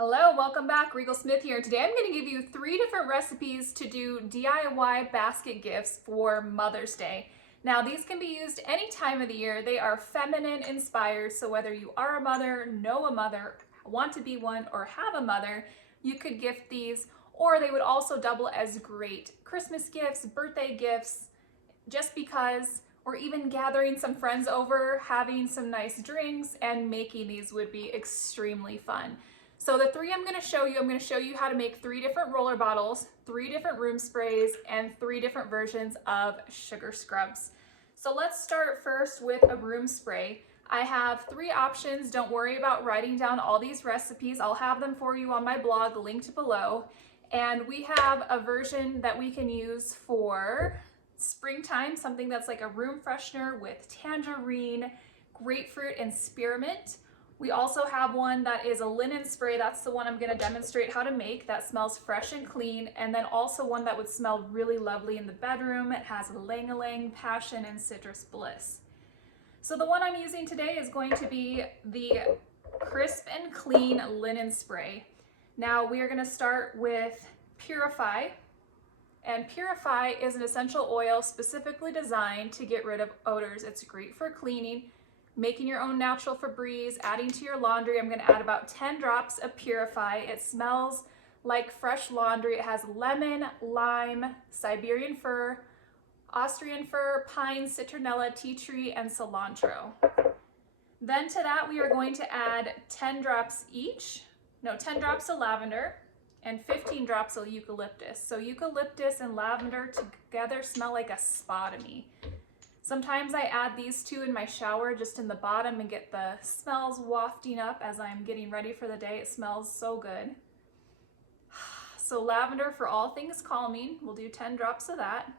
Hello, welcome back. Regal Smith here. Today I'm going to give you 3 different recipes to do DIY basket gifts for Mother's Day. Now these can be used any time of the year. They are feminine inspired, so whether you are a mother, know a mother, want to be one, or have a mother, you could gift these, or they would also double as great Christmas gifts, birthday gifts, just because, or even gathering some friends over, having some nice drinks, and making these would be extremely fun. So the 3 I'm going to show you how to make 3 different roller bottles, 3 different room sprays, and 3 different versions of sugar scrubs. So let's start first with a room spray. I have 3 options. Don't worry about writing down all these recipes. I'll have them for you on my blog linked below. And we have a version that we can use for springtime, something that's like a room freshener with tangerine, grapefruit, and spearmint. We also have one that is a linen spray. That's the one I'm going to demonstrate how to make. That smells fresh and clean. And then also one that would smell really lovely in the bedroom. It has ylang-ylang, passion, and citrus bliss. So the one I'm using today is going to be the crisp and clean linen spray. Now we are going to start with Purify. And Purify is an essential oil specifically designed to get rid of odors. It's great for cleaning, making your own natural Febreze, adding to your laundry. I'm going to add about 10 drops of Purify. It smells like fresh laundry. It has lemon, lime, Siberian fir, Austrian fir, pine, citronella, tea tree, and cilantro. Then to that we are going to add 10 drops of lavender and 15 drops of eucalyptus. So eucalyptus and lavender together smell like a spa to me. Sometimes I add these 2 in my shower just in the bottom and get the smells wafting up as I'm getting ready for the day. It smells so good. So lavender for all things calming. We'll do 10 drops of that.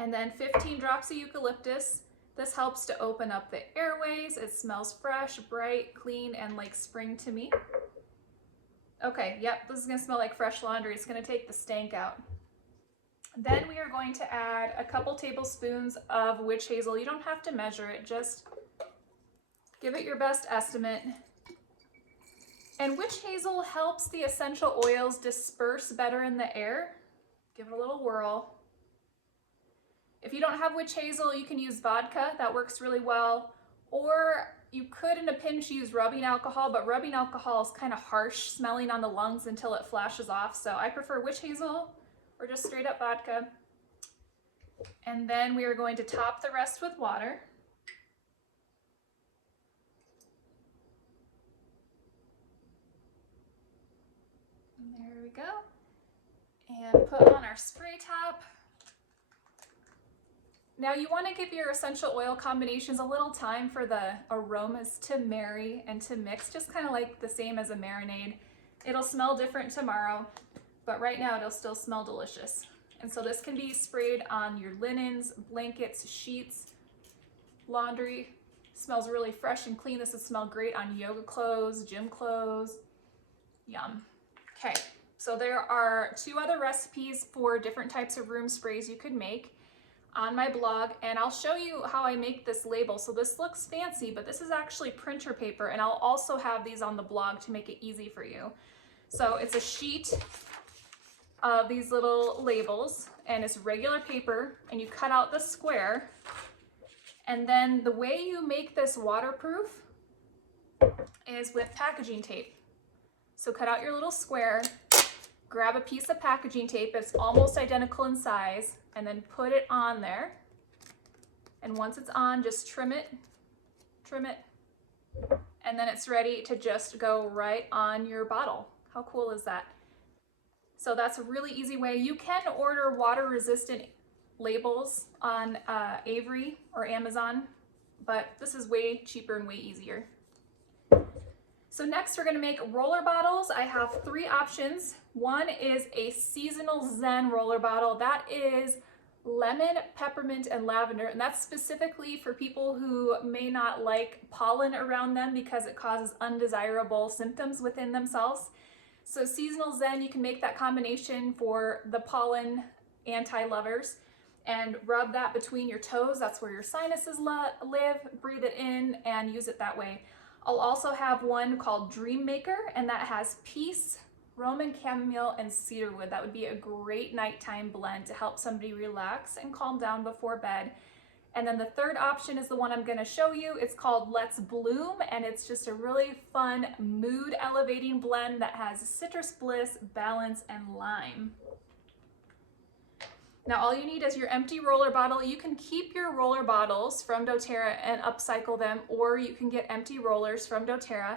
And then 15 drops of eucalyptus. This helps to open up the airways. It smells fresh, bright, clean, and like spring to me. Okay, yep, this is gonna smell like fresh laundry. It's gonna take the stank out. Then we are going to add a couple tablespoons of witch hazel. You don't have to measure it, just give it your best estimate. And witch hazel helps the essential oils disperse better in the air. Give it a little whirl. If you don't have witch hazel, you can use vodka. That works really well. Or you could, in a pinch, use rubbing alcohol, but rubbing alcohol is kind of harsh smelling on the lungs until it flashes off. So I prefer witch hazel or just straight up vodka. And then we are going to top the rest with water. And there we go. And put on our spray top. Now you want to give your essential oil combinations a little time for the aromas to marry and to mix, just kind of like the same as a marinade. It'll smell different tomorrow, but right now it'll still smell delicious. And so this can be sprayed on your linens, blankets, sheets, laundry. Smells really fresh and clean. This would smell great on yoga clothes, gym clothes. Yum. Okay, so there are 2 other recipes for different types of room sprays you could make on my blog, and I'll show you how I make this label. So this looks fancy, but this is actually printer paper, and I'll also have these on the blog to make it easy for you. So it's a sheet of these little labels, and it's regular paper, and you cut out the square, and then the way you make this waterproof is with packaging tape. So cut out your little square, grab a piece of packaging tape that's almost identical in size, and then put it on there. And once it's on, just trim it, and then it's ready to just go right on your bottle. How cool is that? So that's a really easy way. You can order water-resistant labels on Avery or Amazon, but this is way cheaper and way easier. So next we're going to make roller bottles. I have 3 options. One is a seasonal Zen roller bottle. That is lemon, peppermint, and lavender, and that's specifically for people who may not like pollen around them because it causes undesirable symptoms within themselves. So seasonal Zen, you can make that combination for the pollen anti-lovers and rub that between your toes. That's where your sinuses live. Breathe it in and use it that way. I'll also have one called Dream Maker, and that has peace, Roman chamomile, and cedarwood. That would be a great nighttime blend to help somebody relax and calm down before bed. And then the third option is the one I'm going to show you. It's called Let's Bloom, and it's just a really fun mood elevating blend that has citrus bliss, balance, and lime. Now all you need is your empty roller bottle. You can keep your roller bottles from doTERRA and upcycle them, or you can get empty rollers from doTERRA.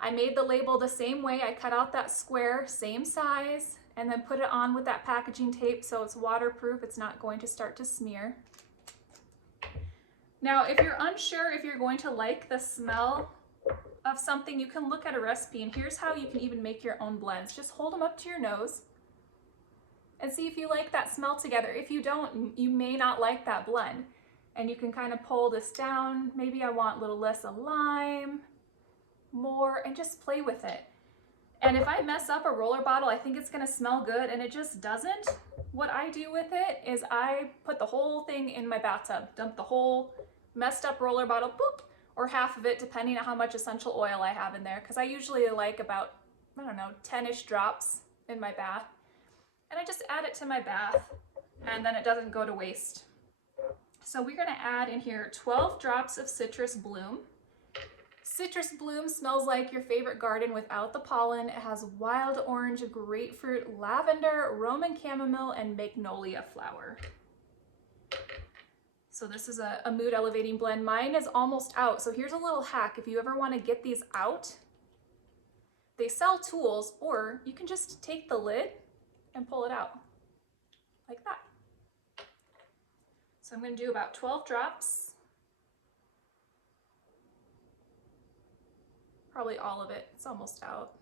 I made the label the same way. I cut out that square, same size, and then put it on with that packaging tape so it's waterproof. It's not going to start to smear. Now, if you're unsure if you're going to like the smell of something, you can look at a recipe, and here's how you can even make your own blends. Just hold them up to your nose and see if you like that smell together. If you don't, you may not like that blend. And you can kind of pull this down. Maybe I want a little less of lime, more, and just play with it. And if I mess up a roller bottle, I think it's gonna smell good, and it just doesn't. What I do with it is I put the whole thing in my bathtub, dump the whole messed up roller bottle, boop, or half of it, depending on how much essential oil I have in there. Because I usually like about, I don't know, 10-ish drops in my bath. And I just add it to my bath, and then it doesn't go to waste. So we're gonna add in here 12 drops of Citrus Bloom. Citrus Bloom smells like your favorite garden without the pollen. It has wild orange, grapefruit, lavender, Roman chamomile, and magnolia flower. So this is a mood elevating blend. Mine is almost out, so here's a little hack. If you ever wanna get these out, they sell tools, or you can just take the lid and pull it out like that. So I'm going to do about 12 drops, probably all of it. It's almost out.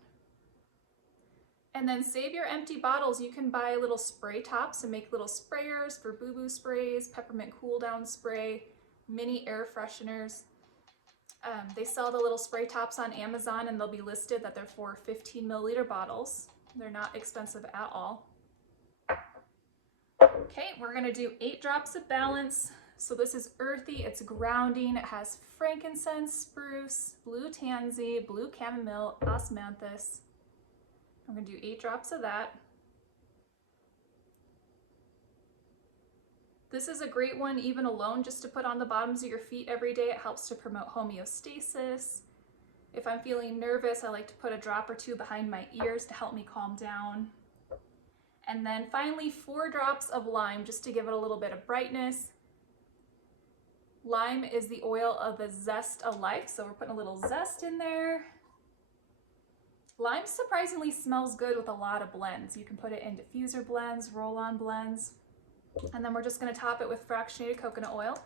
And then save your empty bottles. You can buy little spray tops and make little sprayers for boo-boo sprays, peppermint cool down spray, mini air fresheners. They sell the little spray tops on Amazon, and they'll be listed that they're for 15 milliliter bottles. They're not expensive at all. Okay, we're gonna do 8 drops of balance. So this is earthy, it's grounding, it has frankincense, spruce, blue tansy, blue chamomile, osmanthus. I'm gonna do 8 drops of that. This is a great one even alone, just to put on the bottoms of your feet every day. It helps to promote homeostasis. If I'm feeling nervous, I like to put a drop or 2 behind my ears to help me calm down. And then finally 4 drops of lime, just to give it a little bit of brightness. Lime is the oil of the zest of life, so we're putting a little zest in there. Lime surprisingly smells good with a lot of blends. You can put it in diffuser blends, roll-on blends. And then we're just gonna top it with fractionated coconut oil.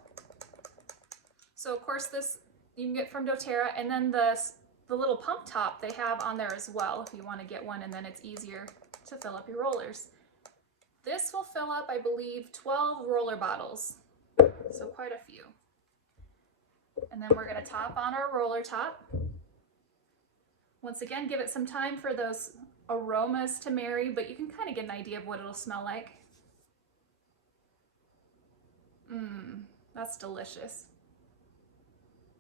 So of course this you can get from doTERRA, and then the little pump top they have on there as well if you wanna get one, and then it's easier to fill up your rollers. This will fill up, I believe, 12 roller bottles, so quite a few. And then we're gonna top on our roller top. Once again, give it some time for those aromas to marry, but you can kind of get an idea of what it'll smell like. That's delicious.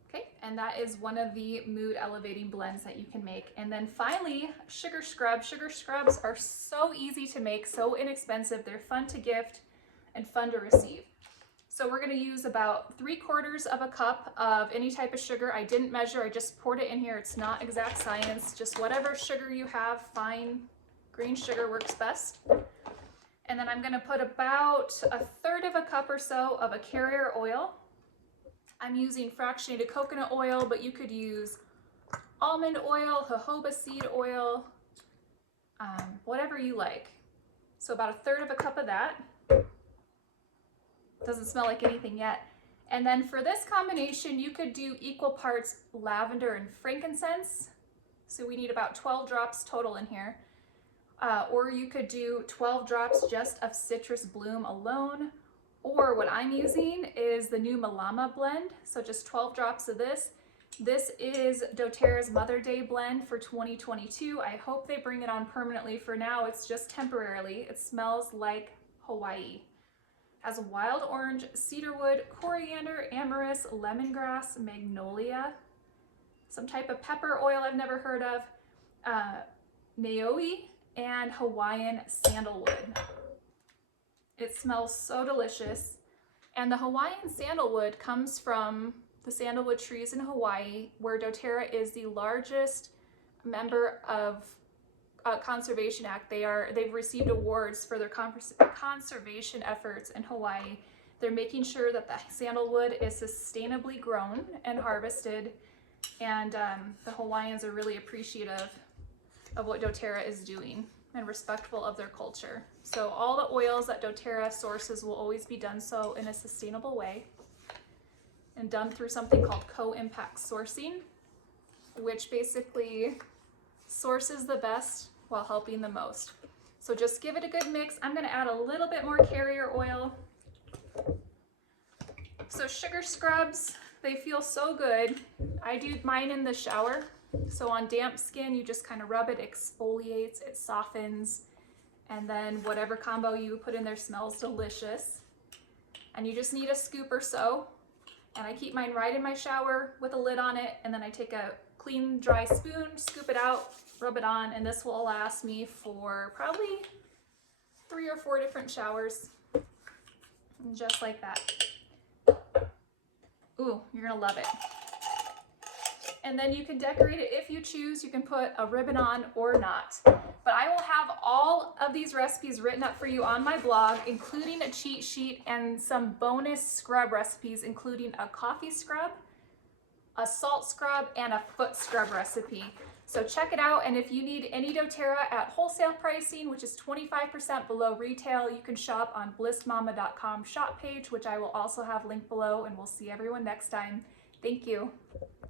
Okay, and that is one of the mood elevating blends that you can make. And then finally, sugar scrub. Sugar scrubs are so easy to make, so inexpensive. They're fun to gift and fun to receive. So we're gonna use about 3/4 of a cup of any type of sugar. I didn't measure, I just poured it in here. It's not exact science, just whatever sugar you have, fine green sugar works best. And then I'm gonna put about 1/3 of a cup or so of a carrier oil. I'm using fractionated coconut oil, but you could use almond oil, jojoba seed oil, whatever you like. So about 1/3 of a cup of that. Doesn't smell like anything yet. And then for this combination, you could do equal parts lavender and frankincense. So we need about 12 drops total in here. Or you could do 12 drops just of Citrus Bloom alone. Or what I'm using is the new Malama blend. So just 12 drops of this. This is doTERRA's Mother Day blend for 2022. I hope they bring it on permanently. For now, it's just temporarily. It smells like Hawaii. Has wild orange, cedarwood, coriander, amyris, lemongrass, magnolia. some type of pepper oil I've never heard of, Naoi, and Hawaiian sandalwood. It smells so delicious. And the Hawaiian sandalwood comes from the sandalwood trees in Hawaii, where doTERRA is the largest member of Conservation Act. They've received awards for their conservation efforts in Hawaii. They're making sure that the sandalwood is sustainably grown and harvested, and the Hawaiians are really appreciative of what doTERRA is doing and respectful of their culture. So all the oils that doTERRA sources will always be done so in a sustainable way and done through something called co-impact sourcing, which basically sources the best while helping the most. So just give it a good mix. I'm gonna add a little bit more carrier oil. So sugar scrubs, they feel so good. I do mine in the shower. So on damp skin, you just kind of rub it, exfoliates, it softens, and then whatever combo you put in there smells delicious. And you just need a scoop or so. And I keep mine right in my shower with a lid on it, and then I take a clean, dry spoon, scoop it out, rub it on, and this will last me for probably 3 or 4 different showers. Just like that. Ooh, you're gonna love it. And then you can decorate it if you choose. You can put a ribbon on or not. But I will have all of these recipes written up for you on my blog, including a cheat sheet and some bonus scrub recipes, including a coffee scrub, a salt scrub, and a foot scrub recipe. So check it out, and if you need any doTERRA at wholesale pricing, which is 25% below retail, you can shop on blissmama.com shop page, which I will also have linked below, and we'll see everyone next time. Thank you.